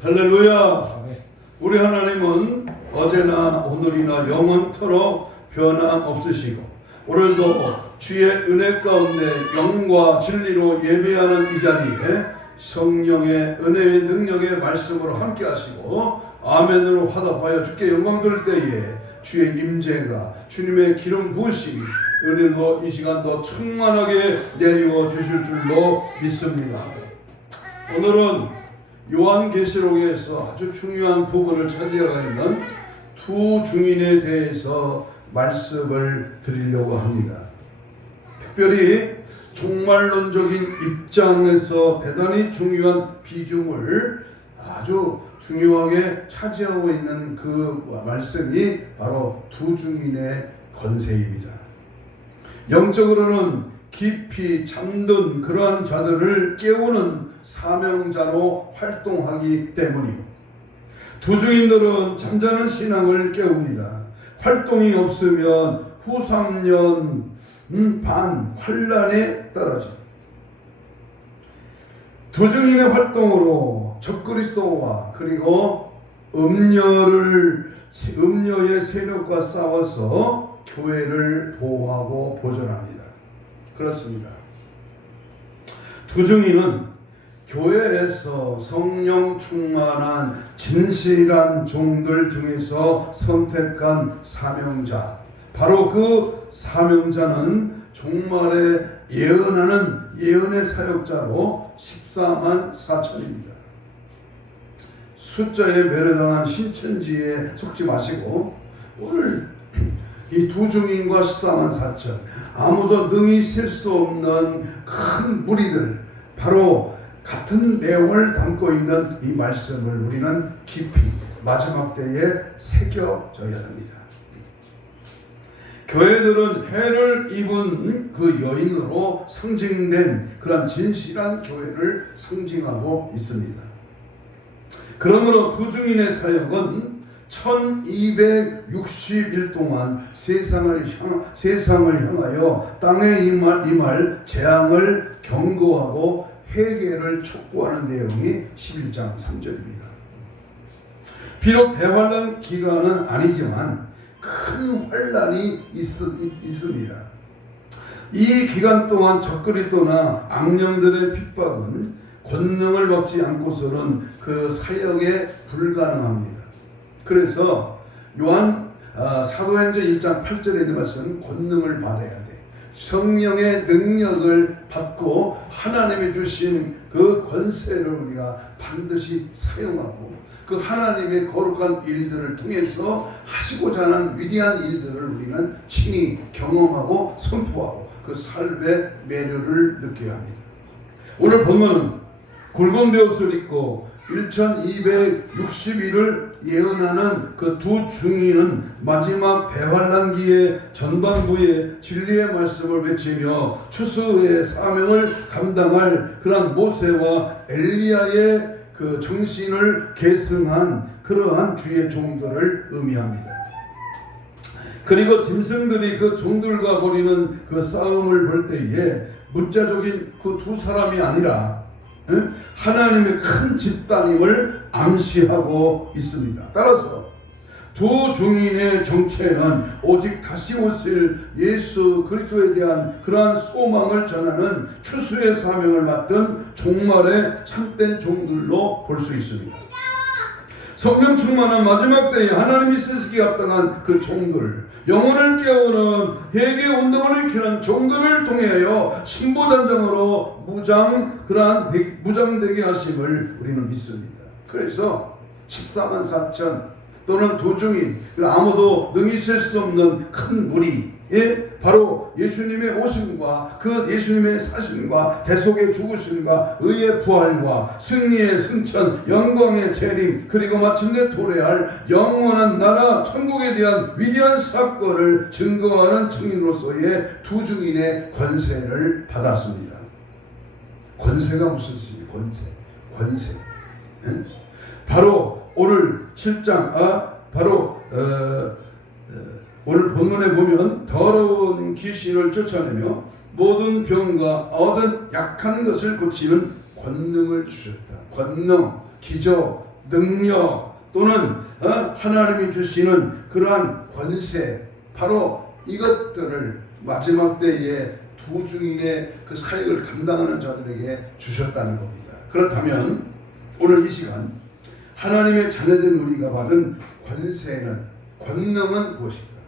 할렐루야. 우리 하나님은 어제나 오늘이나 영원토록 변함없으시고 오늘도 주의 은혜 가운데 영과 진리로 예배하는 이 자리에 성령의 은혜의 능력의 말씀으로 함께 하시고 아멘으로 화답하여 주께 영광 돌 때에 주의 임재가 주님의 기름 부으심이 은혜로 이 시간도 충만하게 내리워 주실 줄로 믿습니다. 오늘은 요한계시록에서 아주 중요한 부분을 차지하고 있는 두 증인에 대해서 말씀을 드리려고 합니다. 특별히 종말론적인 입장에서 대단히 중요한 비중을 아주 중요하게 차지하고 있는 그 말씀이 바로 두 증인의 권세입니다. 영적으로는 깊이 잠든 그러한 자들을 깨우는 사명자로 활동하기 때문이요. 두 증인들은 잠자는 신앙을 깨웁니다. 활동이 없으면 후 3년 반 환란에 떨어집니다. 두 증인의 활동으로 적그리스도와 그리고 음녀의 세력과 싸워서 교회를 보호하고 보존합니다. 그렇습니다. 두 증인은 교회에서 성령 충만한 진실한 종들 중에서 선택한 사명자, 바로 그 사명자는 종말에 예언하는 예언의 사역자로 14만 4천입니다. 숫자에 매료당한 신천지에 속지 마시고 오늘 이 두 증인과 14만 4천, 아무도 능히 셀 수 없는 큰 무리들, 바로 같은 내용을 담고 있는 이 말씀을 우리는 깊이 마지막 때에 새겨져야 합니다. 교회들은 해를 입은 그 여인으로 상징된 그런 진실한 교회를 상징하고 있습니다. 그러므로 두 증인의 사역은 1260일 동안 세상을 향하여 땅에 임할 재앙을 경고하고 회개를 촉구하는 내용이 11장 3절입니다. 비록 대환란 기간은 아니지만 큰 환란이 있습니다. 이 기간 동안 적그리스도나 악령들의 핍박은 권능을 받지 않고서는 그 사역에 불가능합니다. 그래서 요한 사도행전 1장 8절에 있는 말씀, 권능을 받아야 돼. 성령의 능력을 받고 하나님이 주신 그 권세를 우리가 반드시 사용하고 그 하나님의 거룩한 일들을 통해서 하시고자 하는 위대한 일들을 우리는 친히 경험하고 선포하고 그 삶의 매료를 느껴야 합니다. 오늘 본문은 굵은 베옷을 입고 1260일을 예언하는 그 두 증인은 마지막 대환란기의 전반부에 진리의 말씀을 외치며 추수의 사명을 감당할 그런 모세와 엘리야의 그 정신을 계승한 그러한 주의 종들을 의미합니다. 그리고 짐승들이 그 종들과 벌이는 그 싸움을 볼 때에 문자적인 그 두 사람이 아니라 하나님의 큰 집단임을 암시하고 있습니다. 따라서 두 증인의 정체는 오직 다시 오실 예수 그리스도에 대한 그러한 소망을 전하는 추수의 사명을 맡은 종말의 참된 종들로 볼 수 있습니다. 성령 충만한 마지막 때에 하나님이 쓰시기에 합당한 그 종들, 영혼을 깨우는 회개 운동을 일으키는 종들을 통하여 신부단장으로 무장되게 하심을 우리는 믿습니다. 그래서 14만 4천 또는 두 증인, 아무도 능히 셀 수 없는 큰 무리에 바로 예수님의 오심과 그 예수님의 사심과 대속의 죽으심과 의의 부활과 승리의 승천, 영광의 재림, 그리고 마침내 도래할 영원한 나라 천국에 대한 위대한 사건을 증거하는 증인으로서의 두 증인의 권세를 받았습니다. 권세가 무슨 뜻입니까? 권세. 바로 오늘 7장 오늘 본문에 보면 더러운 귀신을 쫓아내며 모든 병과 얻은 약한 것을 고치는 권능을 주셨다. 권능, 기적, 능력 또는 하나님이 주시는 그러한 권세, 바로 이것들을 마지막 때에 두 증인의 그 사역을 감당하는 자들에게 주셨다는 겁니다. 그렇다면 오늘 이 시간 하나님의 자녀된 우리가 받은 권능은 무엇일까?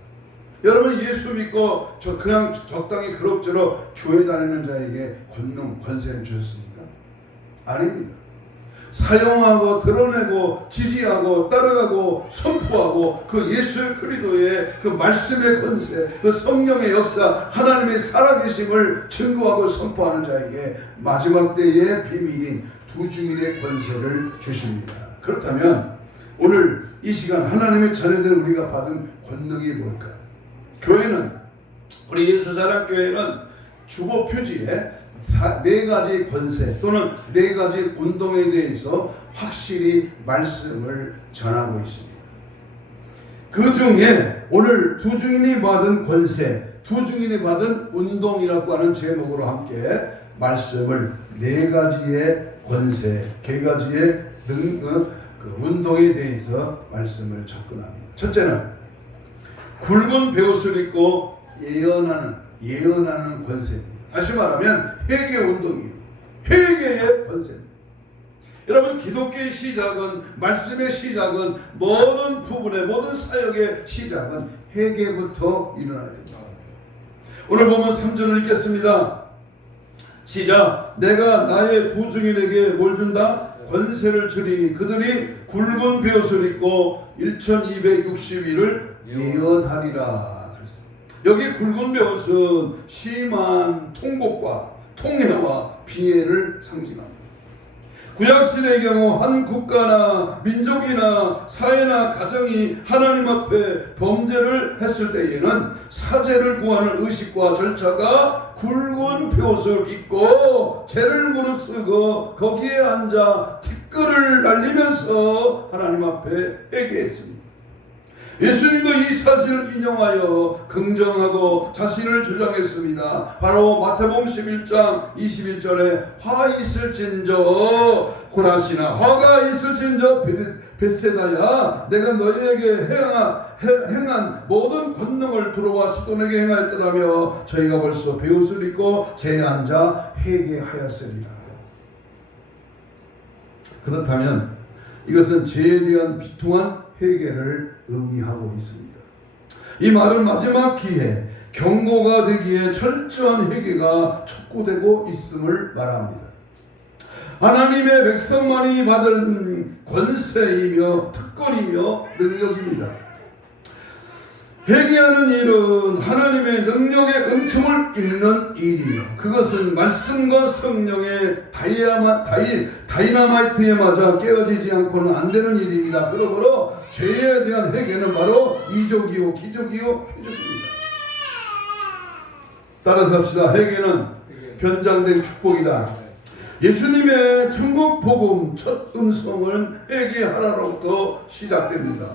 여러분, 예수 믿고 그냥 적당히 그럭저럭 교회 다니는 자에게 권세를 주셨습니까? 아닙니다. 사용하고 드러내고 지지하고 따라가고 선포하고 그 예수 그리스도의 그 말씀의 권세, 그 성령의 역사, 하나님의 살아계심을 증거하고 선포하는 자에게 마지막 때의 비밀인 두 증인의 권세를 주십니다. 그렇다면 오늘 이 시간 하나님의 자녀된 우리가 받은 권능이 뭘까요? 교회는, 우리 예수사랑교회는 주보 표지에 네 가지 권세 또는 네 가지 운동에 대해서 확실히 말씀을 전하고 있습니다. 그 중에 오늘 두 증인이 받은 권세, 두 증인이 받은 운동이라고 하는 제목으로 함께 말씀을 네 가지의 권세, 네 가지의 그 운동에 대해서 말씀을 접근합니다. 첫째는 굵은 베옷을 입고 예언하는 권세입니다. 다시 말하면 회개 운동이에요. 회개의 권세입니다. 여러분, 기독교의 시작은, 말씀의 시작은, 모든 부분의 모든 사역의 시작은 회개부터 일어나야 됩니다. 오늘 보면 3절을 읽겠습니다. 시작. 내가 나의 두 증인에게 뭘 준다? 권세를 주리니 그들이 굵은 베옷을 입고 1260일을 예언하리라. 여기 굵은 베옷은 심한 통곡과 통해와 피해를 상징합니다. 구약시대의 경우 한 국가나 민족이나 사회나 가정이 하나님 앞에 범죄를 했을 때에는 사죄를 구하는 의식과 절차가 굵은 베옷을 입고 죄를 무릅쓰고 거기에 앉아 티끌을 날리면서 하나님 앞에 회개했습니다. 예수님도 이 사실을 인용하여 긍정하고 자신을 주장했습니다. 바로 마태복음 11장 21절에 화 있을진저 고라시나 화가 있을진저 벳세다야 내가 너희에게 행한 모든 권능을 두로와 시돈에게 행하였더라며 저희가 벌써 베옷을 입고 죄에 앉아 회개하였으리라. 그렇다면 이것은 죄에 대한 비통한 회개를 의미하고 있습니다. 이 말은 마지막 기회, 경고가 되기에 철저한 회개가 촉구되고 있음을 말합니다. 하나님의 백성만이 받은 권세이며 특권이며 능력입니다. 회개하는 일은 하나님의 능력의 은총을 입는 일이며 그것은 말씀과 성령의 다이나마이트에 맞아 깨어지지 않고는 안 되는 일입니다. 그러므로 죄에 대한 회개는 바로 이족이요 기족이요 회족입니다. 따라서 합시다. 회개는 변장된 축복이다. 예수님의 천국 복음 첫 음성은 회개하라로부터 시작됩니다.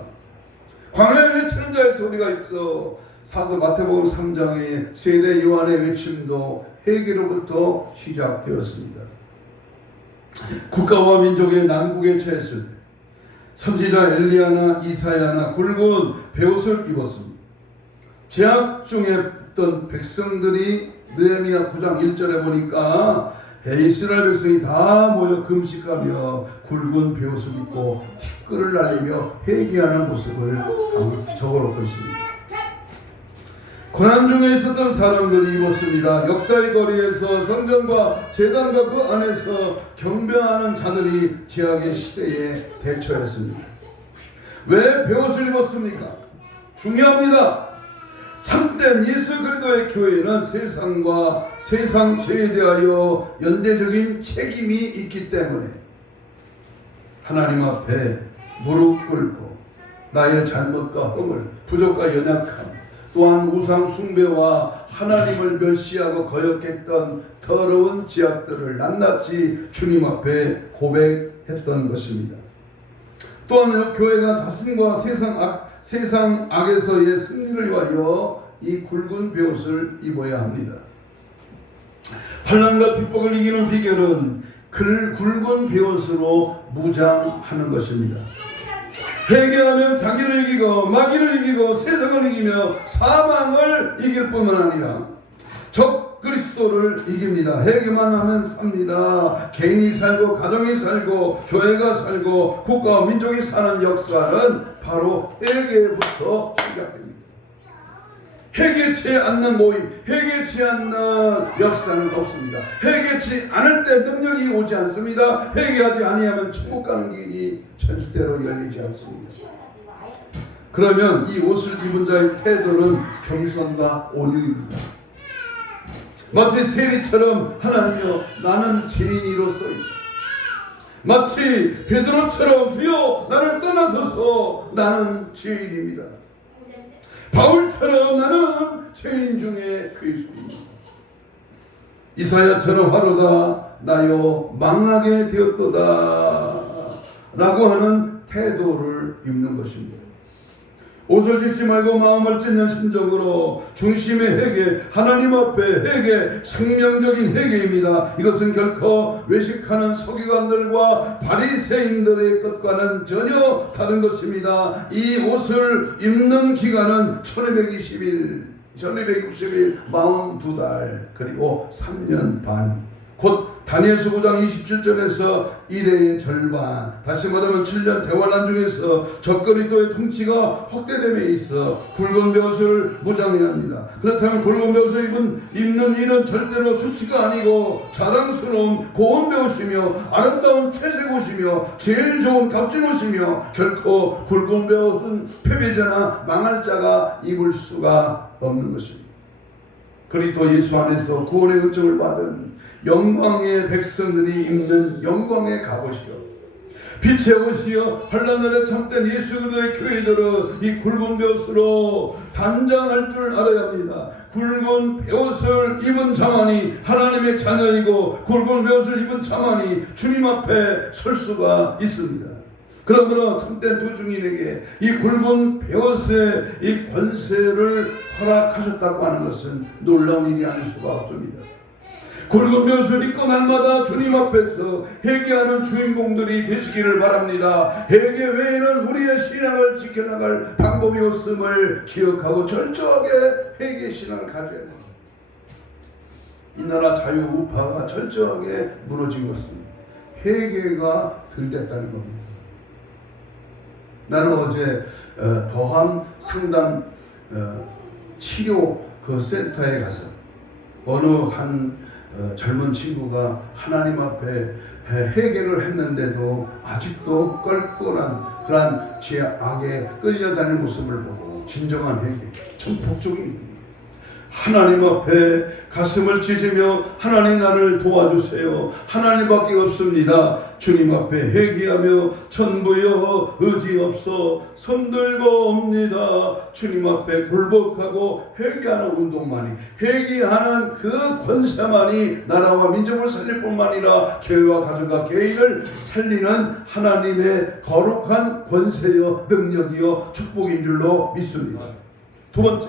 광야에 외치는 자의 소리가 있어. 사도 마태복음 3장의 세례 요한의 외침도 회개로부터 시작되었습니다. 국가와 민족의 난국에 처했을 때 선지자 엘리야나 이사야나 굵은 베옷을 입었습니다. 제약 중에 있던 백성들이 느헤미야 9장 1절에 보니까 이스라엘 백성이 다 모여 금식하며 굵은 베옷을 입고 티끌을 날리며 회개하는 모습을 적어놓고 있습니다. 고난 중에 있었던 사람들이 입었습니다. 역사의 거리에서 성전과 제단과 그 안에서 경배하는 자들이 죄악의 시대에 대처했습니다. 왜 베옷을 입었습니까? 중요합니다. 참된 예수 그리스도의 교회는 세상과 세상 죄에 대하여 연대적인 책임이 있기 때문에 하나님 앞에 무릎 꿇고 나의 잘못과 허물, 부족과 연약함, 또한 우상 숭배와 하나님을 멸시하고 거역했던 더러운 죄악들을 낱낱이 주님 앞에 고백했던 것입니다. 또한 교회가 자신과 세상 악에서의 승리를 위하여 이 굵은 베옷을 입어야 합니다. 환난과 핍박을 이기는 비결은 굵은 베옷으로 무장하는 것입니다. 회개하면 자기를 이기고 마귀를 이기고 세상을 이기며 사망을 이길 뿐만 아니라 적 그리스도를 이깁니다. 회개만 하면 삽니다. 개인이 살고 가정이 살고 교회가 살고 국가와 민족이 사는 역사는 바로 회개부터 시작됩니다. 회개치 않는 모임, 회개치 않는 역사는 없습니다. 회개치 않을 때 능력이 오지 않습니다. 회개하지 아니하면 천국 가는 길이 절대로 열리지 않습니다. 그러면 이 옷을 입은 자의 태도는 겸손과 온유입니다. 마치 세리처럼 하나님이여 나는 죄인이로소이다. 마치 베드로처럼 주여 나를 떠나소서 나는 죄인입니다. 바울처럼 나는 죄인 중에 그리스도입니다. 이사야처럼 화로다 나요 망하게 되었도다 라고 하는 태도를 입는 것입니다. 옷을 짓지 말고 마음을 찢는 심정으로 중심의 회개, 하나님 앞에 회개, 생명적인 회개입니다. 이것은 결코 외식하는 서기관들과 바리새인들의 것과는 전혀 다른 것입니다. 이 옷을 입는 기간은 1260일, 42달, 그리고 3년 반, 곧 다니엘서 9장 27절에서 1회의 절반, 다시 말하면 7년 대환란 중에서 적그리스도의 통치가 확대됨에 있어 굵은 베옷을 무장해야 합니다. 그렇다면 굵은 베옷을 입는 일은 절대로 수치가 아니고 자랑스러운 고운 베옷이며 아름다운 채색 옷이며 제일 좋은 값진 옷이며 결코 굵은 베옷은 패배자나 망할 자가 입을 수가 없는 것입니다. 그리스도 예수 안에서 구원의 은총을 받은 영광의 백성들이 입는 영광의 갑옷이요 빛의 옷이요 환난날에 참된 예수 그리스도의 교회들은 이 굵은 베옷으로 단장할 줄 알아야 합니다. 굵은 베옷을 입은 자만이 하나님의 자녀이고 굵은 베옷을 입은 자만이 주님 앞에 설 수가 있습니다. 그러므로 참된 두 증인에게 이 굵은 베옷의 이 권세를 허락하셨다고 하는 것은 놀라운 일이 아닐 수가 없습니다. 굵은 베옷을 입고 날마다 주님 앞에서 회개하는 주인공들이 되시기를 바랍니다. 회개 외에는 우리의 신앙을 지켜나갈 방법이 없음을 기억하고 철저하게 회개 신앙을 가져야 합니다. 이 나라 자유우파가 철저하게 무너진 것은 회개가 덜 됐다는 겁니다. 나는 어제 더한 상담 치료 그 센터에 가서 어느 한 젊은 친구가 하나님 앞에 회개를 했는데도 아직도 껄끄러운 그런 죄악에 끌려다니는 모습을 보고 진정한 회개, 참 복종입니다. 하나님 앞에 가슴을 찢으며 하나님 나를 도와주세요. 하나님밖에 없습니다. 주님 앞에 회개하며 천부여 의지 없어 손들고 옵니다. 주님 앞에 굴복하고 회개하는 운동만이, 회개하는 그 권세만이 나라와 민족을 살릴 뿐만 아니라 교회와 가정과 개인을 살리는 하나님의 거룩한 권세여 능력이여 축복인 줄로 믿습니다. 두 번째,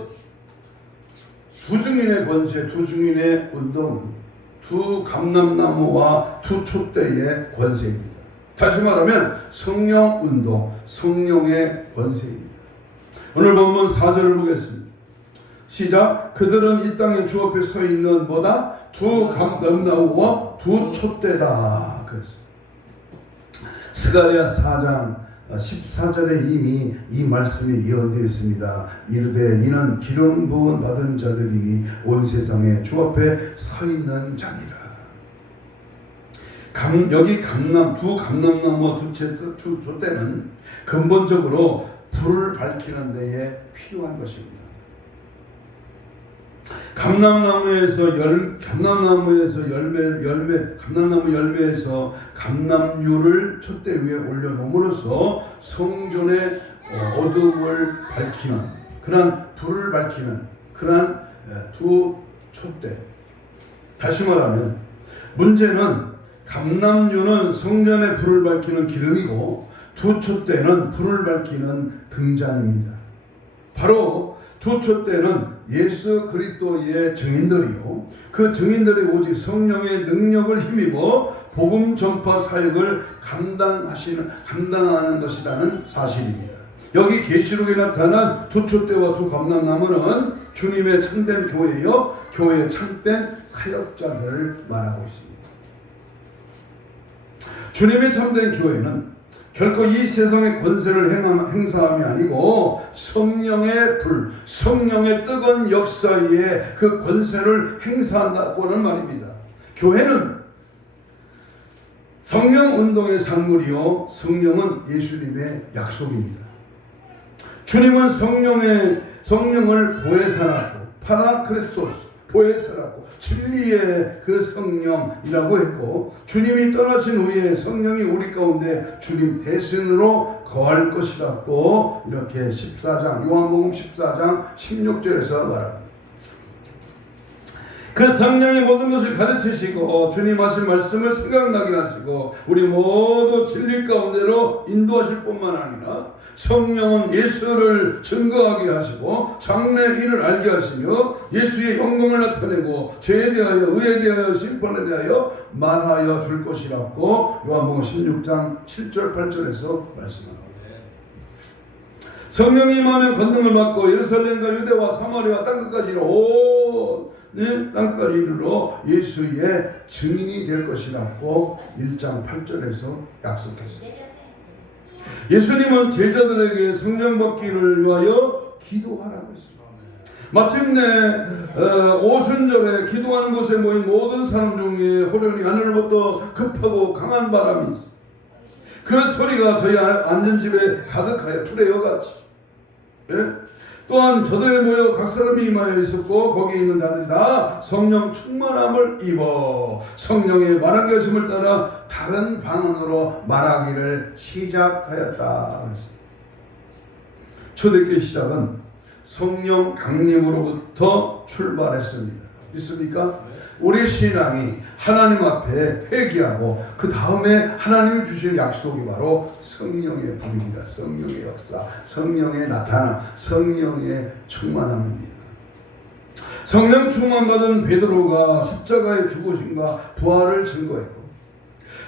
두 증인의 권세, 두 증인의 운동은 두 감람나무와 두 촛대의 권세입니다. 다시 말하면 성령 운동, 성령의 권세입니다. 오늘 본문 4절을 보겠습니다. 시작. 그들은 이 땅에 주 앞에 서 있는 뭐다? 두 감람나무와 두 촛대다. 그랬어요. 스가랴 4장 14절에 이미 이 말씀이 예언되어 있습니다. 이르되 이는 기름 부은 받은 자들이니 온 세상에 주 앞에 서 있는 자니라. 여기 두 감람나무와 두 촛대는 근본적으로 불을 밝히는 데에 필요한 것입니다. 감람나무 열매에서 감람유를 촛대 위에 올려놓음으로써 성전의 어둠을 밝히는 그런 불을 밝히는 그런 두 촛대. 다시 말하면 문제는 감람유는 성전의 불을 밝히는 기름이고 두 촛대는 불을 밝히는 등잔입니다. 바로 두 촛대는 예수 그리스도의 증인들이요 그 증인들이 오직 성령의 능력을 힘입어 복음 전파 사역을 감당하는 것이라는 사실입니다. 여기 계시록에 나타난 두 촛대와 두 감람나무는 주님의 참된 교회요, 교회의 참된 사역자들을 말하고 있습니다. 주님의 참된 교회는 결코 이 세상의 권세를 행사함이 아니고 성령의 불, 성령의 뜨거운 역사에 그 권세를 행사한다고는 말입니다. 교회는 성령 운동의 산물이요, 성령은 예수님의 약속입니다. 주님은 성령을 보혜사라고, 파라크리스토스, 보혜사라고, 진리의 그 성령이라고 했고, 주님이 떠나신 후에 성령이 우리 가운데 주님 대신으로 거할 것이라고 이렇게 14장, 요한복음 14장 16절에서 말합니다. 그 성령이 모든 것을 가르치시고 주님 하신 말씀을 생각나게 하시고 우리 모두 진리 가운데로 인도하실 뿐만 아니라 성령은 예수를 증거하게 하시고 장래 일을 알게 하시며 예수의 영광을 나타내고 죄에 대하여 의에 대하여 심판에 대하여 말하여 줄 것이라고 요한복음 16장 7절 8절에서 말씀합니다. 성령이 임하면 권능을 받고 예루살렘과 유대와 사마리아 땅끝까지 땅끝까지 이르러 예수의 증인이 될 것이라고 1장 8절에서 약속했습니다. 예수님은 제자들에게 성령 받기를 위하여 기도하라고 했습니다. 마침내 오순절에 기도하는 곳에 모인 모든 사람 중에 호련히 하늘로부터 급하고 강한 바람이 있습니다. 그 소리가 저희 앉은 집에 가득하여 불의 여같이, 또한 저들에 모여 각 사람이 임하여 있었고 거기에 있는 자들이 다 성령 충만함을 입어 성령의 말하게 하심을 따라 다른 방언으로 말하기를 시작하였다. 초대교회 시작은 성령 강림으로부터 출발했습니다. 믿습니까? 우리 신앙이 하나님 앞에 회개하고 그 다음에 하나님이 주신 약속이 바로 성령의 불입니다. 성령의 역사, 성령의 나타남, 성령의 충만함입니다. 성령 충만받은 베드로가 십자가의 죽으심과 부활을 증거했고,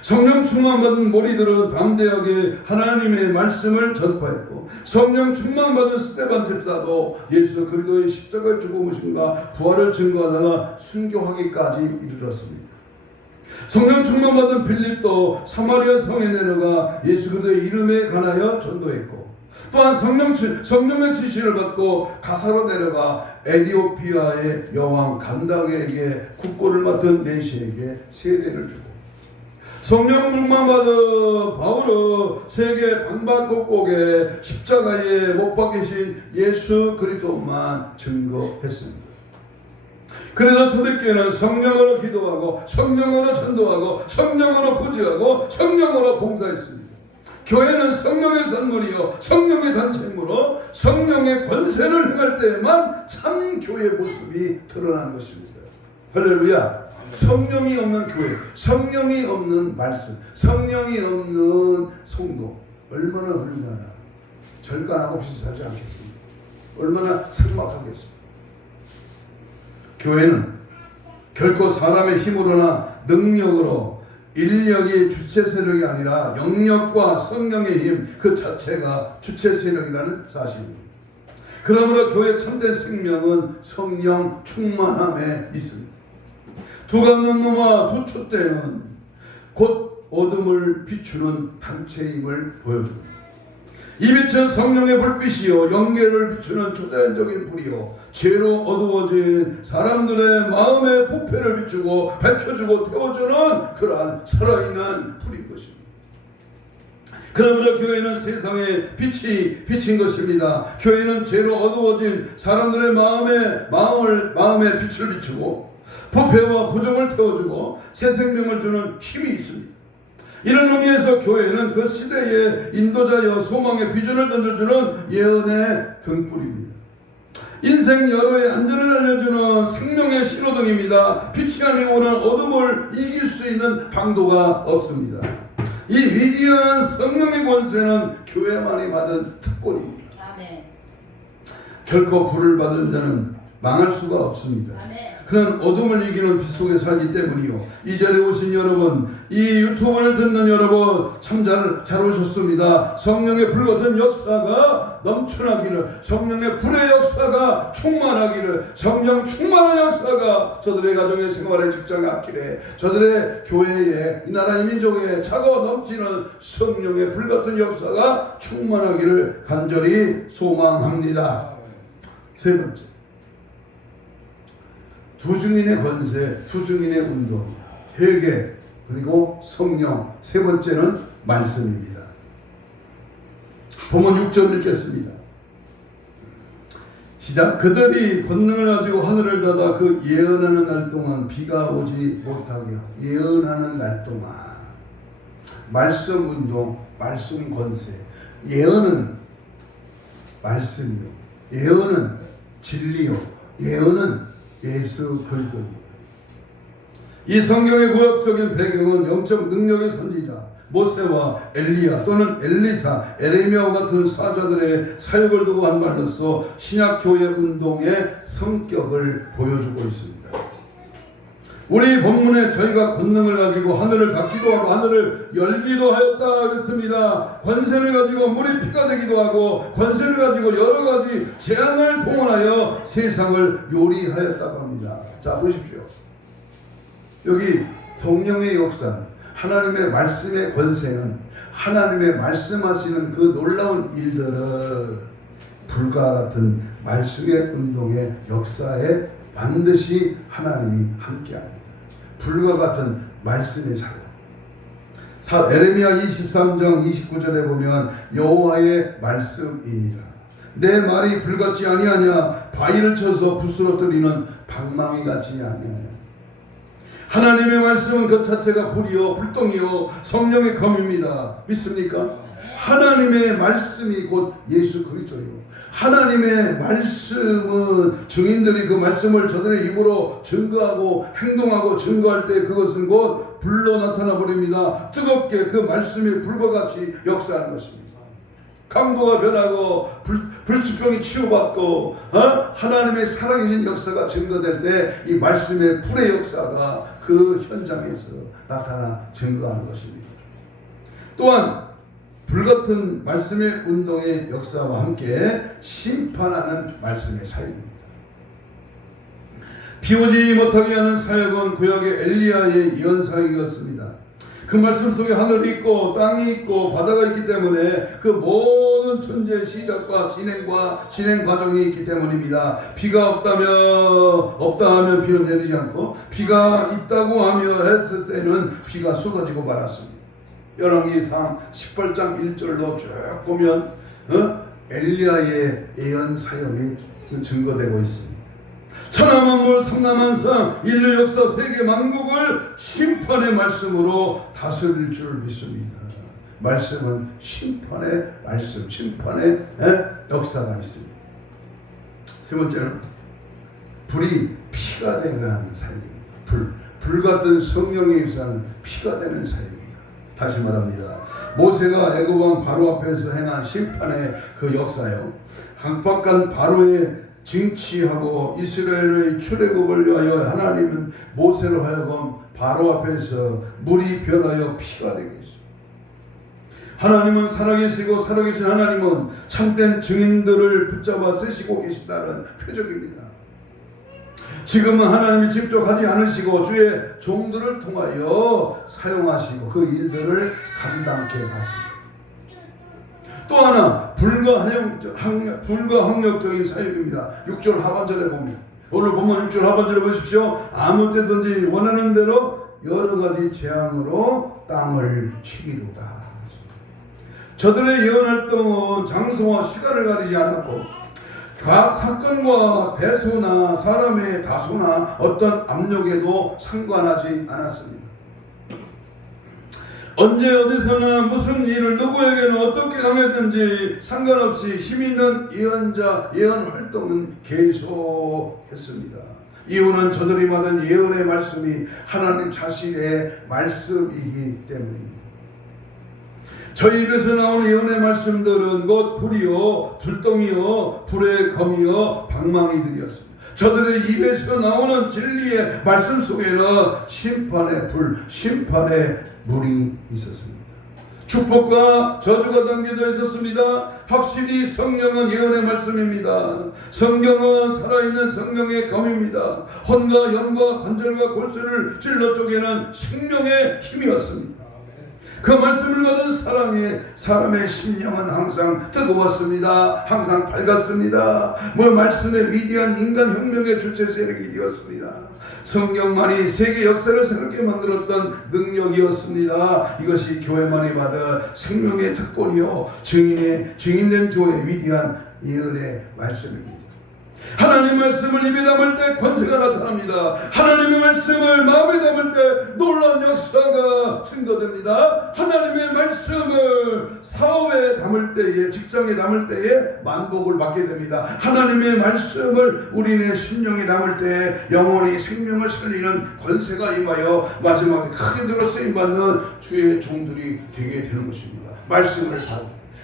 성령 충만받은 무리들은 담대하게 하나님의 말씀을 전파했고, 성령 충만받은 스데반 집사도 예수 그리스도의 십자가의 죽으심과 부활을 증거하다가 순교하기까지 이르렀습니다. 성령 충만받은 빌립도 사마리아 성에 내려가 예수 그리스도의 이름에 관하여 전도했고, 또한 성령의 지시를 받고 가사로 내려가 에디오피아의 여왕 간다게에게 국고를 맡은 내시에게 세례를 주고, 성령 충만받은 바울은 세계 방방곡곡에 십자가에 못 박히신 예수 그리스도만 증거했습니다. 그래서 초대교회는 성령으로 기도하고 성령으로 전도하고 성령으로 부지하고 성령으로 봉사했습니다. 교회는 성령의 선물이요 성령의 단체이므로 성령의 권세를 행할 때에만 참 교회의 모습이 드러나는 것입니다. 할렐루야. 성령이 없는 교회, 성령이 없는 말씀, 성령이 없는 성도, 얼마나 절간하고 비슷하지 않겠습니까? 얼마나 삭막하겠습니까? 교회는 결코 사람의 힘으로나 능력으로 인력이 주체 세력이 아니라 영력과 성령의 힘 그 자체가 주체 세력이라는 사실입니다. 그러므로 교회 참된 생명은 성령 충만함에 있습니다. 두 감람나무와 두 촛대는 곧 어둠을 비추는 단체임을 보여줍니다. 이 빛은 성령의 불빛이요 영계를 비추는 초자연적인 불이요 죄로 어두워진 사람들의 마음의 부패를 비추고 밝혀주고 태워주는 그러한 살아있는 불인 것입니다. 그러므로 교회는 세상에 빛이 비친 것입니다. 교회는 죄로 어두워진 사람들의 마음의 빛을 비추고 부패와 부정을 태워주고 새 생명을 주는 힘이 있습니다. 이런 의미에서 교회는 그 시대의 인도자여 소망의 비전을 던져주는 예언의 등불입니다. 인생 여로의 안전을 알려주는 생명의 신호등입니다. 빛이 아니고 오는 어둠을 이길 수 있는 방도가 없습니다. 이 위대한 성령의 권세는 교회만이 받은 특권입니다. 아멘. 결코 불을 받은 자는 망할 수가 없습니다. 그는 어둠을 이기는 빛 속에 살기 때문이요. 이 자리에 오신 여러분, 이 유튜브를 듣는 여러분, 참 잘 오셨습니다. 성령의 불 같은 역사가 넘쳐나기를, 성령의 불의 역사가 충만하기를, 성령 충만한 역사가 저들의 가정에, 생활에, 직장에, 앞길에, 저들의 교회에, 이 나라의 민족에 차고 넘치는 성령의 불 같은 역사가 충만하기를 간절히 소망합니다. 세 번째, 두 증인의 권세, 두 증인의 운동, 회개, 그리고 성령. 세 번째는 말씀입니다. 본문 6절 읽겠습니다. 시작. 그들이 권능을 가지고 하늘을 닫아 그 예언하는 날 동안 비가 오지 못하게 하고, 예언하는 날 동안 말씀 운동, 말씀 권세. 예언은 말씀이요, 예언은 진리요, 예언은 예수 그리스도입니다. 이 성경의 구약적인 배경은 영적 능력의 선지자 모세와 엘리야 또는 엘리사, 에레미야와 같은 사자들의 사역을 두고 한 말로서 신약교회 운동의 성격을 보여주고 있습니다. 우리 본문에 저희가 권능을 가지고 하늘을 닫기도 하고 하늘을 열기도 하였다 그랬습니다. 권세를 가지고 물이 피가 되기도 하고 권세를 가지고 여러 가지 재앙을 동원하여 세상을 요리하였다고 합니다. 자, 보십시오. 여기 성령의 역사, 하나님의 말씀의 권세는, 하나님의 말씀하시는 그 놀라운 일들을 불과 같은 말씀의 운동의 역사에 반드시 하나님이 함께합니다. 불과 같은 말씀의 사역. 에레미야 23장 29절에 보면 여호와의 말씀이니라. 내 말이 불같지 아니하냐, 바위를 쳐서 부스러뜨리는 방망이 같지 아니하냐. 하나님의 말씀은 그 자체가 불이요, 불똥이요, 성령의 검입니다. 믿습니까? 하나님의 말씀이 곧 예수 그리스도요. 하나님의 말씀은 증인들이 그 말씀을 저들의 입으로 증거하고 행동하고 증거할 때 그것은 곧 불로 나타나 버립니다. 뜨겁게 그 말씀이 불과 같이 역사하는 것입니다. 강도가 변하고 불치병이 치유받고 하나님의 살아계신 역사가 증거될 때 이 말씀의 불의 역사가 그 현장에서 나타나 증거하는 것입니다. 또한 불같은 말씀의 운동의 역사와 함께 심판하는 말씀의 사역입니다. 비오지 못하게 하는 사역은 구약의 엘리야의 예언 사역이었습니다. 그 말씀 속에 하늘이 있고 땅이 있고 바다가 있기 때문에 그 모든 천재의 시작과 진행 과정이 있기 때문입니다. 비가 없다 하면 비는 내리지 않고, 비가 있다고 하며 했을 때는 비가 쏟아지고 말았습니다. 열왕기상 18장 1절로 쭉 보면 엘리야의 예언 사역이 증거되고 있습니다. 천하만물 삼라만상 인류 역사 세계 만국을 심판의 말씀으로 다스릴 줄 믿습니다. 말씀은 심판의 말씀, 심판의 역사가 있습니다. 세 번째는 불이 피가 되게 하는 사역입니다. 불 같은 성령의 역사는 피가 되는 사역입니다. 다시 말합니다. 모세가 애굽왕 바로 앞에서 행한 심판의 그 역사요, 강박한 바로의 징치하고 이스라엘의 출애굽을 위하여 하나님은 모세로 하여금 바로 앞에서 물이 변하여 피가 되게 했습니다. 하나님은 살아계시고 살아계신 하나님은 참된 증인들을 붙잡아 쓰시고 계신다는 표적입니다. 지금은 하나님이 직접 하지 않으시고 주의 종들을 통하여 사용하시고 그 일들을 감당케 하십니다. 또 하나 불과 학력적인 사역입니다. 6절 하반절에 보면, 오늘 본문 6절 하반절에 보십시오. 아무 때든지 원하는 대로 여러 가지 재앙으로 땅을 치리로다. 저들의 예언활동은 장소와 시간을 가리지 않았고 각 사건과 대소나 사람의 다소나 어떤 압력에도 상관하지 않았습니다. 언제 어디서나 무슨 일을 누구에게는 어떻게 당했든지 상관없이 힘 있는 예언자 예언 활동은 계속했습니다. 이유는 저들이 받은 예언의 말씀이 하나님 자신의 말씀이기 때문입니다. 저희 입에서 나오는 예언의 말씀들은 곧 불이요, 불똥이요, 불의 검이요, 방망이들이었습니다. 저들의 입에서 나오는 진리의 말씀 속에는 심판의 불, 심판의 물이 있었습니다. 축복과 저주가 담겨져 있었습니다. 확실히 성령은 예언의 말씀입니다. 성경은 살아있는 성령의 검입니다. 혼과 영과 관절과 골수를 찔러 쪼개는 생명의 힘이었습니다. 그 말씀을 받은 사람의 심령은 항상 뜨거웠습니다. 항상 밝았습니다. 말씀의 위대한 인간혁명의 주체 세력이 되었습니다. 성령만이 세계 역사를 새롭게 만들었던 능력이었습니다. 이것이 교회만이 받은 생명의 특권이요 증인된 교회의 위대한 예언의 말씀입니다. 하나님의 말씀을 입에 담을 때 권세가 나타납니다. 하나님의 말씀을 마음에 담을 때 놀라운 역사가 증거됩니다. 하나님의 말씀을 사업에 담을 때에, 직장에 담을 때에 만복을 받게 됩니다. 하나님의 말씀을 우리의 심령에 담을 때 영원히 생명을 살리는 권세가 임하여 마지막에 크게 들어 쓰임받는 주의 종들이 되게 되는 것입니다.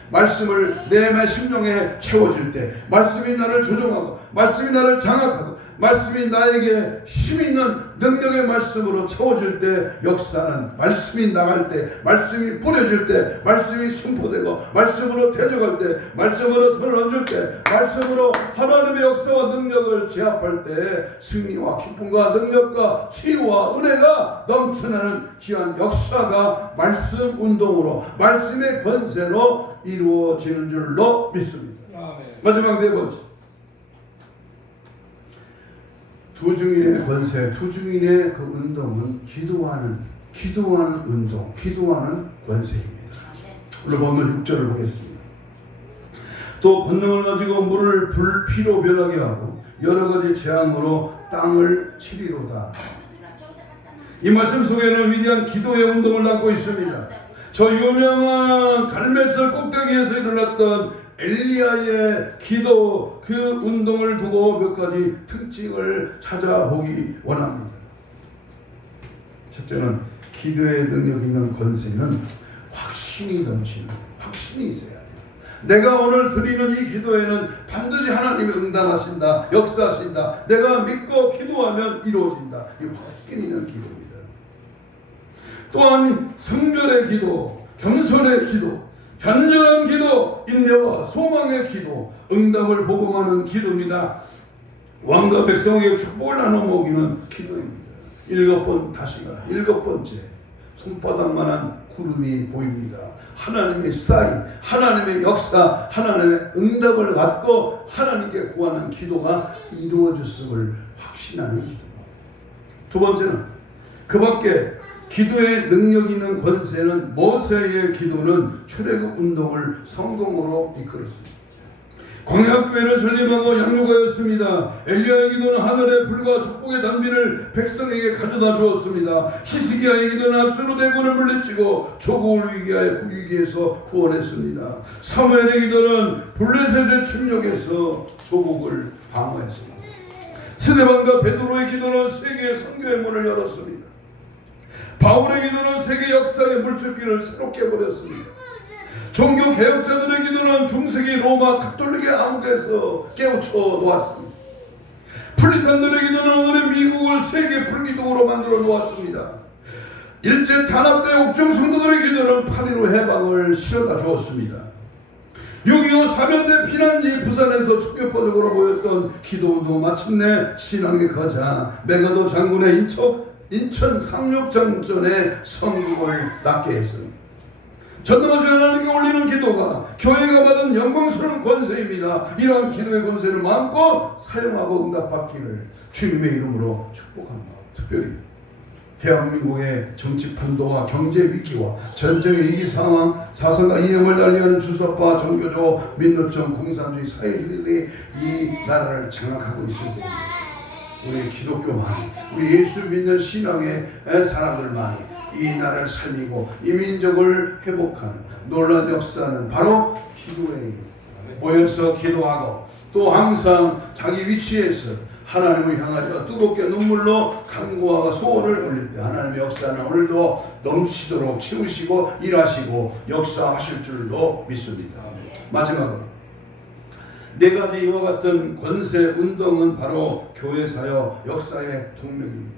말씀을 내 심령에 채워질 때, 말씀이 나를 조종하고, 말씀이 나를 장악하고, 말씀이 나에게 힘있는 능력의 말씀으로 채워질 때, 역사는 말씀이 나갈 때, 말씀이 뿌려질 때, 말씀이 선포되고, 말씀으로 대적할 때, 말씀으로 손을 얹을 때, 말씀으로 하나님의 역사와 능력을 제압할 때 승리와 기쁨과 능력과 치유와 은혜가 넘쳐나는 귀한 역사가 말씀 운동으로, 말씀의 권세로 이루어지는 줄로 믿습니다. 마지막 네 번째, 두 증인의 권세, 두 증인의 그 운동은 기도하는 운동, 기도하는 권세입니다. 오늘 본문 6절을 보겠습니다. 또 권능을 가지고 물을 불피로 변하게 하고 여러 가지 재앙으로 땅을 치리로다. 이 말씀 속에는 위대한 기도의 운동을 담고 있습니다. 저 유명한 갈멜산 꼭대기에서 일어났던 엘리야의 기도, 그 운동을 두고 몇 가지 특징을 찾아보기 원합니다. 첫째는 기도의 능력 있는 권세는 확신이 넘치는, 확신이 있어야 돼요. 내가 오늘 드리는 이 기도에는 반드시 하나님이 응답하신다, 역사하신다, 내가 믿고 기도하면 이루어진다. 이 확신 있는 기도입니다. 또한 성결의 기도, 겸손의 기도, 현전한 기도, 인내와 소망의 기도, 응답을 복음하는 기도입니다. 왕과 백성에게 축복을 나눠 먹이는 기도입니다. 일곱 번째, 손바닥만한 구름이 보입니다. 하나님의 사인, 하나님의 역사, 하나님의 응답을 받고 하나님께 구하는 기도가 이루어졌음을 확신하는 기도. 두 번째는 그 밖에 기도의 능력 있는 권세는 모세의 기도는 출애굽 운동을 성공으로 이끌었습니다. 광야교회를 설립하고 양육하였습니다. 엘리야의 기도는 하늘의 불과 축복의 단비를 백성에게 가져다 주었습니다. 히스기야의 기도는 압수로 대군을 물리치고 조국을 위기에서 구원했습니다. 사무엘의 기도는 블레셋의 침략에서 조국을 방어했습니다. 스데반과 베드로의 기도는 세계의 선교의 문을 열었습니다. 바울의 기도는 세계 역사의 물줄기를 새롭게 버렸습니다. 종교 개혁자들의 기도는 중세기 로마 가톨릭의 암흑에서 깨우쳐 놓았습니다. 플리탄들의 기도는 오늘의 미국을 세계 불기독으로 만들어 놓았습니다. 일제 탄압대 옥중 성도들의 기도는 8.15 해방을 실어다 주었습니다. 6.25 사면대 피난지 부산에서 촉교포적으로 보였던 기도운동 마침내 신앙의 거장 메가도 장군의 인천 상륙장전의 성국을 낫게 했습니다. 전능하신 하나님께 올리는 기도가 교회가 받은 영광스러운 권세입니다. 이러한 기도의 권세를 마음껏 사용하고 응답받기를 주님의 이름으로 축복합니다. 특별히 대한민국의 정치 판도와 경제 위기와 전쟁의 위기 상황, 사상과 이념을 달리하는 주사파, 종교조, 민노총, 공산주의, 사회주의들이 이 나라를 장악하고 있을 때 우리 기독교만이, 우리 예수 믿는 신앙의 사람들만이 이 나라를 살리고 이 민족을 회복하는 놀라운 역사는 바로 기도에 모여서 기도하고 또 항상 자기 위치에서 하나님을 향하여 뜨겁게 눈물로 간구와 소원을 올릴 때 하나님의 역사는 오늘도 넘치도록 채우시고 일하시고 역사하실 줄로 믿습니다. 마지막으로 네 가지 이와 같은 권세 운동은 바로 교회사역 역사의 동력입니다.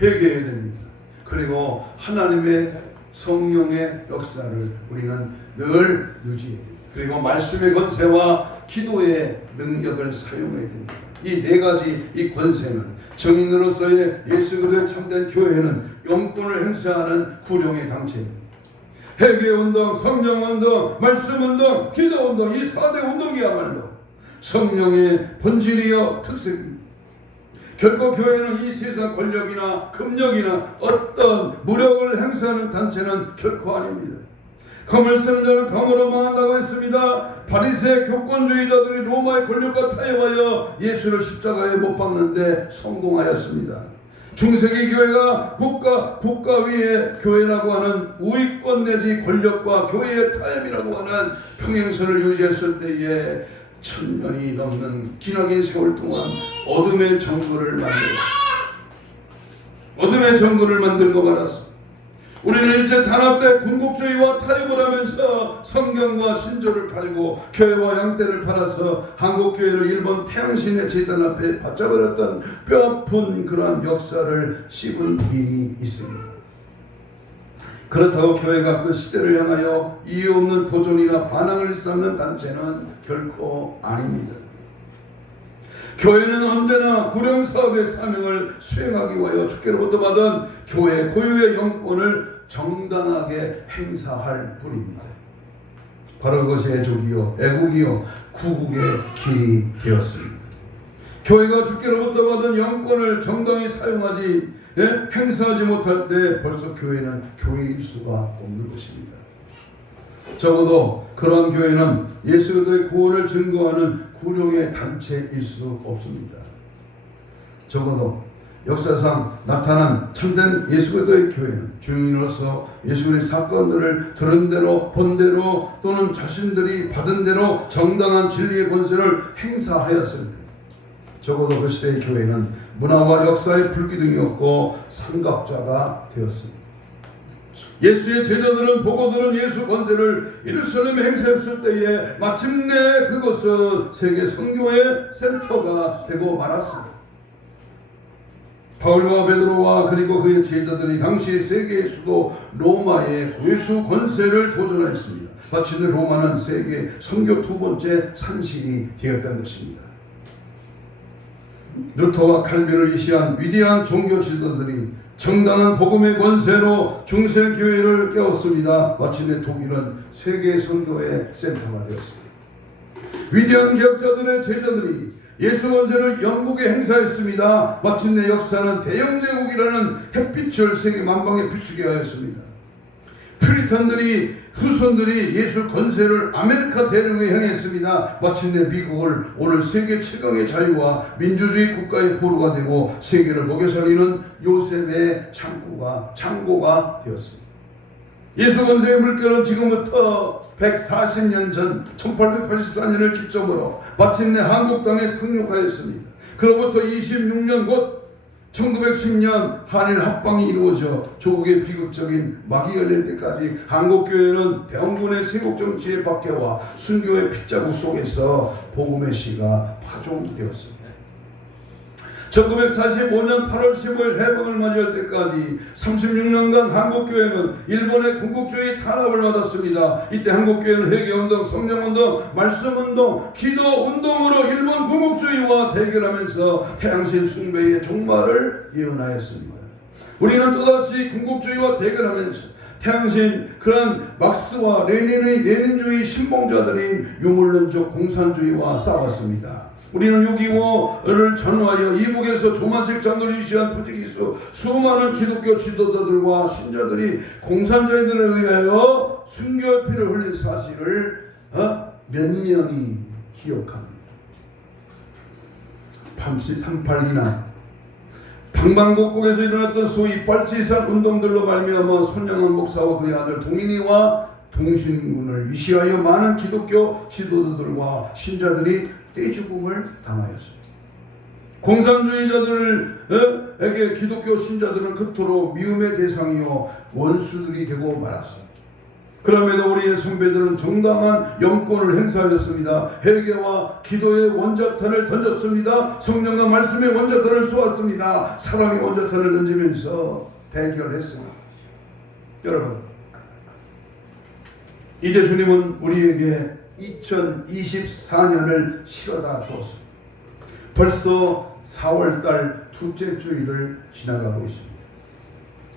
회개해야 됩니다. 그리고 하나님의 성령의 역사를 우리는 늘 유지해야 됩니다. 그리고 말씀의 권세와 기도의 능력을 사용해야 됩니다. 이 네 가지 이 권세는 정인으로서의 예수 그리스도의 참된 교회는 영권을 행사하는 구령의 당체입니다. 회개운동, 성령운동, 말씀운동, 기도운동, 이 4대 운동이야말로 성령의 본질이요 특색입니다. 결코 교회는 이 세상 권력이나 금력이나 어떤 무력을 행사하는 단체는 결코 아닙니다. 검을 쓰는 자는 검으로 망한다고 했습니다. 바리새 교권주의자들이 로마의 권력과 타협하여 예수를 십자가에 못 박는데 성공하였습니다. 중세기 교회가 국가 위의 교회라고 하는 우위권 내지 권력과 교회의 타협이라고 하는 평행선을 유지했을 때에 1000년이 넘는 기나긴 세월 동안 어둠의 정글을 만들고 말았습니다. 우리는 일제 탄압 때 군국주의와 타협을 하면서 성경과 신조를 팔고 교회와 양떼를 팔아서 한국교회를 일본 태양신의 재단 앞에 받잡아버렸던 뼈아픈 그러한 역사를 씹은 일이 있습니다. 그렇다고 교회가 그 시대를 향하여 이유 없는 도전이나 반항을 일삼는 단체는 결코 아닙니다. 교회는 언제나 구령사업의 사명을 수행하기 위하여 주께로부터 받은 교회 고유의 영권을 정당하게 행사할 뿐입니다. 바로 그것이 애족이요 애국이요 구국의 길이 되었습니다. 교회가 주께로부터 받은 영권을 정당히 사용하지 행사하지 못할 때 벌써 교회는 교회일 수가 없는 것입니다. 적어도 그러한 교회는 예수 그리스도의 구원을 증거하는 구령의 단체일 수 없습니다. 적어도 역사상 나타난 참된 예수 그리스도의 교회는 주인으로서 예수 그리스도의 사건들을 들은 대로 본 대로 또는 자신들이 받은 대로 정당한 진리의 권세를 행사하였습니다. 적어도 그 시대의 교회는 문화와 역사의 불기둥이었고 삼각자가 되었습니다. 예수의 제자들은 보고 들은 예수 권세를 예루살렘에 행사했을 때에 마침내 그것은 세계 선교의 센터가 되고 말았습니다. 바울과 베드로와 그리고 그의 제자들이 당시 세계의 수도 로마의 예수 권세를 도전했습니다. 마침내 로마는 세계 선교 두 번째 산실이 되었다는 것입니다. 루터와 칼빈을 위시한 위대한 종교 지도자들이 정당한 복음의 권세로 중세교회를 깨웠습니다. 마침내 독일은 세계 선교의 센터가 되었습니다. 위대한 개혁자들의 제자들이 예수 권세를 영국에 행사했습니다. 마침내 역사는 대영제국이라는 햇빛을 세계 만방에 비추게 하였습니다. 퓨리탄들이 후손들이 예수 권세를 아메리카 대륙에 향했습니다. 마침내 미국을 오늘 세계 최강의 자유와 민주주의 국가의 포로가 되고 세계를 먹여 살리는 요셉의 창고가 되었습니다. 예수 권세의 물결은 지금부터 140년 전 1884년을 기점으로 마침내 한국 땅에 상륙하였습니다. 그로부터 26년 곧 1910년 한일 합방이 이루어져 조국의 비극적인 막이 열릴 때까지 한국교회는 대원군의 세국정치의 박해와 순교의 핏자국 속에서 복음의 씨가 파종되었습니다. 1945년 8월 15일 해방을 맞이할 때까지 36년간 한국교회는 일본의 군국주의 탄압을 받았습니다. 이때 한국교회는 회개운동, 성령운동, 말씀운동, 기도운동으로 일본 군국주의와 대결하면서 태양신 숭배의 종말을 예언하였습니다. 우리는 또다시 군국주의와 대결하면서 태양신 그런 막스와 레닌의 레닌주의 신봉자들인 유물론적 공산주의와 싸웠습니다. 우리는 6.25를 전후하여 이북에서 조만식 장로를 위시한 부지기수 수많은 기독교 지도자들과 신자들이 공산주의들에 의하여 순교의 피를 흘린 사실을 몇 명이 기억합니다. 밤시 3.8이나 방방곡곡에서 일어났던 소위 빨치산 운동들로 말미암아 손양원 목사와 그의 아들 동인이와 동신군을 위시하여 많은 기독교 지도자들과 신자들이 떼죽음을 당하였습니다. 공산주의자들에게 기독교 신자들은 그토록 미움의 대상이요 원수들이 되고 말았습니다. 그럼에도 우리의 선배들은 정당한 영권을 행사하였습니다. 회개와 기도의 원자탄을 던졌습니다. 성령과 말씀의 원자탄을 쏘았습니다. 사랑의 원자탄을 던지면서 대결했습니다. 여러분, 이제 주님은 우리에게 2024년을 실어다 주었습니다. 벌써 4월달 둘째 주일을 지나가고 있습니다.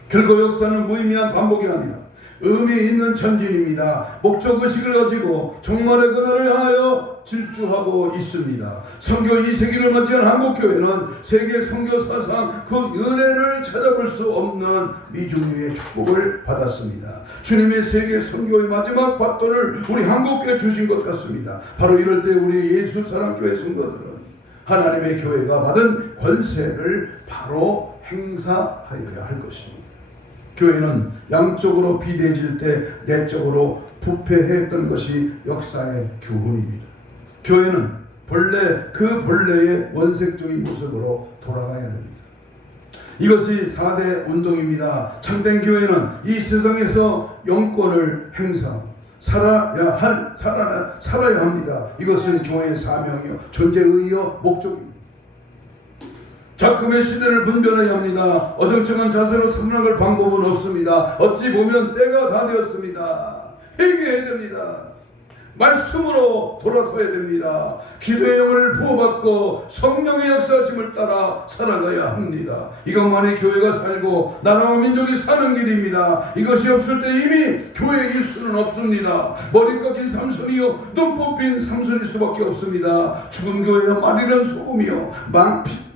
결국 역사는 무의미한 반복이 아니라 의미 있는 전진입니다. 목적의식을 가지고 종말의 그날을 향하여 질주하고 있습니다. 선교 2세기를 맞이한 한국교회는 세계 선교 사상 그 은혜를 찾아볼 수 없는 미중류의 축복을 받았습니다. 주님의 세계 선교의 마지막 바톤을 우리 한국교회에 주신 것 같습니다. 바로 이럴 때 우리 예수사랑교회 성도들은 하나님의 교회가 받은 권세를 바로 행사하여야 할 것입니다. 교회는 양쪽으로 비대해질 때 내적으로 부패했던 것이 역사의 교훈입니다. 교회는 그 본래의 원색적인 모습으로 돌아가야 합니다. 이것이 4대 운동입니다. 참된 교회는 이 세상에서 영권을 살아야 합니다. 이것은 교회의 사명이요, 존재의요, 목적입니다. 작금의 시대를 분별해야 합니다. 어정쩡한 자세로 살아나갈 방법은 없습니다. 어찌 보면 때가 다 되었습니다. 회개해야 됩니다. 말씀으로 돌아서야 됩니다. 기도의 영을 부어받고 성령의 역사심을 따라 살아가야 합니다. 이것만이 교회가 살고 나라와 민족이 사는 길입니다. 이것이 없을 때 이미 교회일 수는 없습니다. 머리 꺾인 삼손이요, 눈 뽑힌 삼손일 수밖에 없습니다. 죽은 교회여 말이란 소금이요,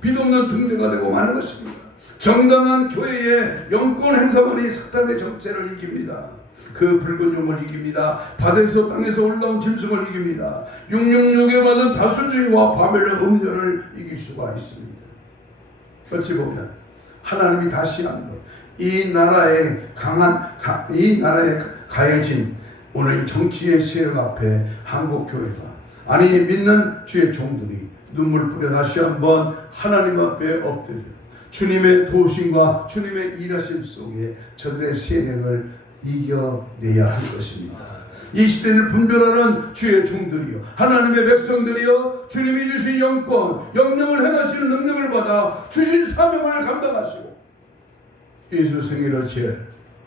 빛없는 등대가 되고 마는 것입니다. 정당한 교회의 영권 행사만이 사탄의 적재를 이깁니다. 그 붉은 용을 이깁니다. 바다에서 땅에서 올라온 짐승을 이깁니다. 666에 받은 다수주의와 바벨론 음녀를 이길 수가 있습니다. 어찌 보면 하나님이 다시 한번 이 나라에 가해진 오늘 정치의 세력 앞에 한국교회가, 아니 믿는 주의 종들이 눈물 뿌려 다시 한번 하나님 앞에 엎드려 주님의 도우심과 주님의 일하심 속에 저들의 세력을 이겨내야 할 것입니다. 이 시대를 분별하는 주의 종들이요, 하나님의 백성들이요, 주님이 주신 영권, 영령을 행하시는 능력을 받아 주신 사명을 감당하시고 예수 생애를 제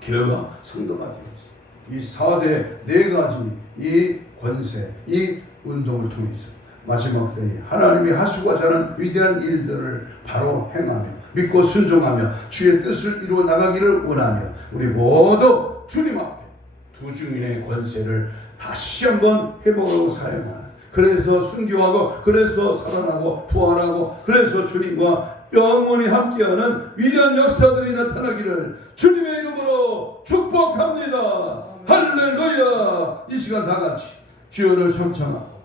교회가 성도가 되었습니다. 이 4대 4가지 이 권세, 이 운동을 통해서 마지막 때에 하나님이 하수가 자는 위대한 일들을 바로 행하며 믿고 순종하며 주의 뜻을 이루어 나가기를 원하며 우리 모두 주님 앞에 두 증인의 권세를 다시 한번 회복하고 사용하는, 그래서 순교하고, 그래서 살아나고 부활하고, 그래서 주님과 영원히 함께하는 위대한 역사들이 나타나기를 주님의 이름으로 축복합니다. 할렐루야. 이 시간 다 같이 주여를 삼창하고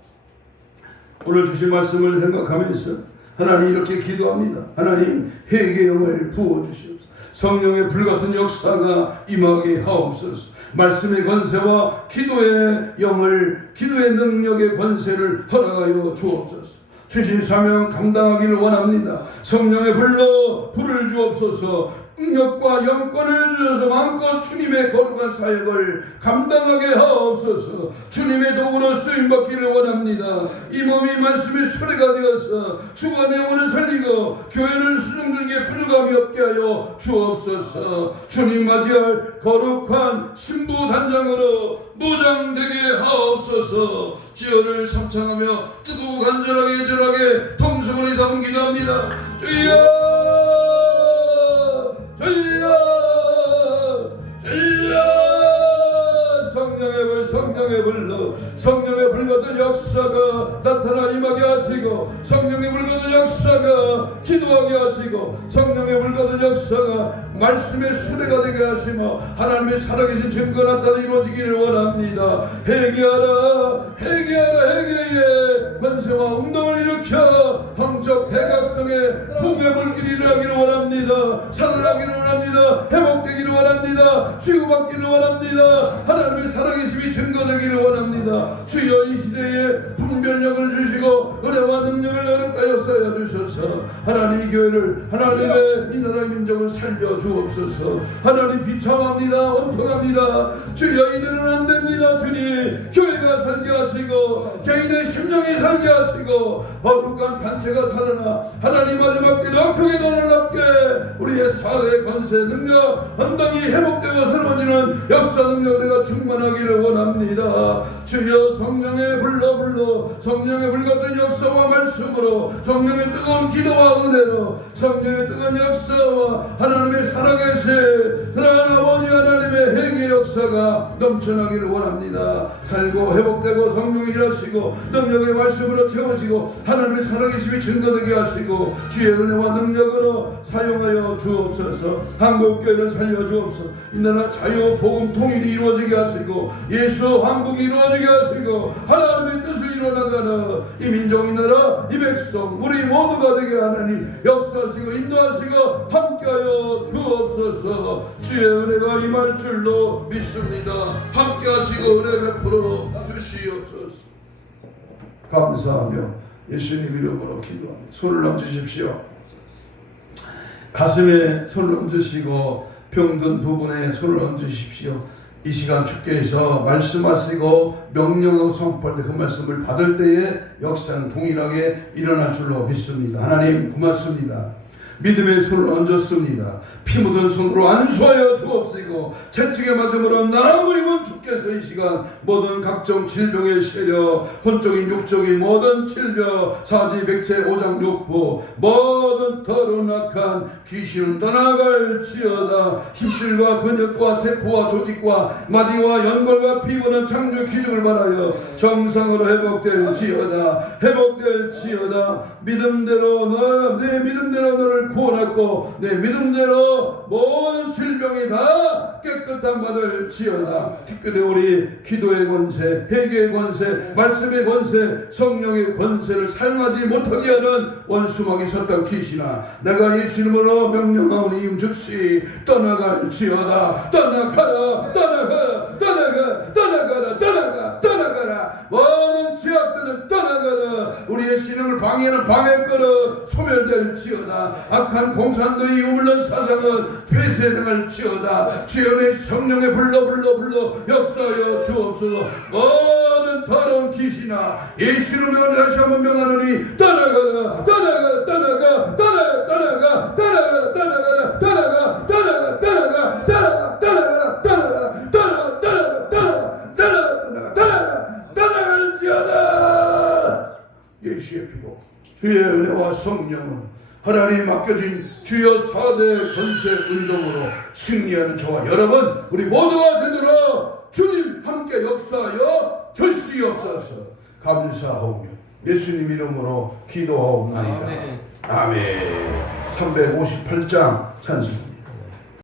오늘 주신 말씀을 생각하면서 하나님 이렇게 기도합니다. 하나님 회개의 영을 부어주시옵소서. 성령의 불같은 역사가 임하게 하옵소서. 말씀의 권세와 기도의 영을, 기도의 능력의 권세를 허락하여 주옵소서. 주신 사명 감당하기를 원합니다. 성령의 불을 주옵소서. 능력과 영권을 주셔서 마음껏 주님의 거룩한 사역을 감당하게 하옵소서. 주님의 도구로 쓰임받기를 원합니다. 이 몸이 말씀의 수레가 되어서 주가 영혼을 살리고 교회를 수종들게 부족함이 없게 하여 주옵소서. 주님 맞이할 거룩한 신부 단장으로 무장되게 하옵소서. 주여를 삼창하며 뜨거워 간절하게 절하게 통성을 삼은 기도합니다. 주여, 주여, 주여. 성령의 불로 성령의 불같은 역사가 나타나 임하게 하시고, 성령의 불같은 역사가 기도하게 하시고, 성령의 불같은 역사가 말씀의 수레가 되게 하시며 하나님의 살아계신 증거 나타나 이루어지기를 원합니다. 회개하라, 회개하라. 회개의 권세와 운동을 일으켜 성적 대각성의 복의 물길이 일어나기를 원합니다. 살아나기를 원합니다. 회복되기를 원합니다. 치유받기를 원합니다. 하나님의 살아계심이 증거되기를 원합니다. 원합니다. 주여 이 시대에 분별력을 주시고 은혜와 능력을 나누어 역사하여 주셔서 하나님 교회를 하나님의 이 나라의 민족을 살려 주옵소서. 하나님 비참합니다. 원통합니다. 주여 이대로는 안 됩니다. 주님 교회가 살게 하시고 개인의 심령이 살게 하시고 거룩한 단체가 살아나 하나님 마지막 때 더 크게 더 놀랍게 우리의 4대 권세 능력 언덕이 회복되고 새로워지는 역사 능력 내가 충만하기를 원합니다. 주여 성령의 불러 성령의 불같은 역사와 말씀으로 성령의 뜨거운 기도와 은혜로 성령의 뜨거운 역사와 하나님의 살아계신 그러한 아버지 하나님의 회개 역사가 넘쳐나기를 원합니다. 살고 회복되고 성령이 일하시고 능력의 말씀으로 채우시고 하나님의 살아계심이 증거되게 하시고 주의 은혜와 능력으로 사용하여 주옵소서. 한국교회를 살려 주옵소서. 이 나라 자유 복음 통일이 이루어지게 하시고 예수 한국이 이루어지게 하시고 하나님의 뜻을 이루어나가는 이 민족 이 나라 이 백성 우리 모두가 되게 하나님 역사하시고 인도하시고 함께하여 주옵소서. 주의 은혜가 임할 줄로 믿습니다. 함께하시고 은혜 베풀어 주시옵소서. 감사하며 예수님 이름으로 기도합니다. 손을 얹으십시오. 가슴에 손을 얹으시고 병든 부분에 손을 얹으십시오. 이 시간 주께서 말씀하시고 명령하고 선포할 때 그 말씀을 받을 때에 역사는 동일하게 일어날 줄로 믿습니다. 하나님 고맙습니다. 믿음의 손을 얹었습니다. 피 묻은 손으로 안수하여 주옵시고 채찍에 맞음으로 나라를 입은 주께서 이 시간 모든 각종 질병의 세력 혼적인 육적인 모든 질병 사지 백체 오장육부 모든 더러운 악한 귀신은 떠나갈지어다. 힘줄과 근육과 세포와 조직과 마디와 연골과 피부는 창조 기중을 말하여 정상으로 회복될지어다. 믿음대로 내 믿음대로 너를 구원했고 내 믿음대로 모든 질병이 다 깨끗한 받을지어다. 특별히 우리 기도의 권세, 회개의 권세, 말씀의 권세, 성령의 권세를 사용하지 못하게 하는 원수막이 섰던 귀신아 내가 예수 이름으로 명령하오니 즉시 떠나갈지어다. 떠나가라 모든 죄악들은 떠나가라. 우리의 신앙을 방해하는 방해거로 소멸될지어다. 악한 공산도의 유물론 사상은 폐쇄당할지어다. 주연의 성령의 불러 역사하여 주옵소서. 모든 더러운 귀신아 예수 이름으로 다시 한번 명하노니 떠나가라. 예수의 피로 주의 은혜와 성령은 하나님 맡겨진 주여 4대 권세 운동으로 승리하는 저와 여러분 우리 모두가 되도록 주님 함께 역사하여 주시옵소서. 감사하오며 예수님 이름으로 기도하옵나이다. 아멘. 358장 찬송.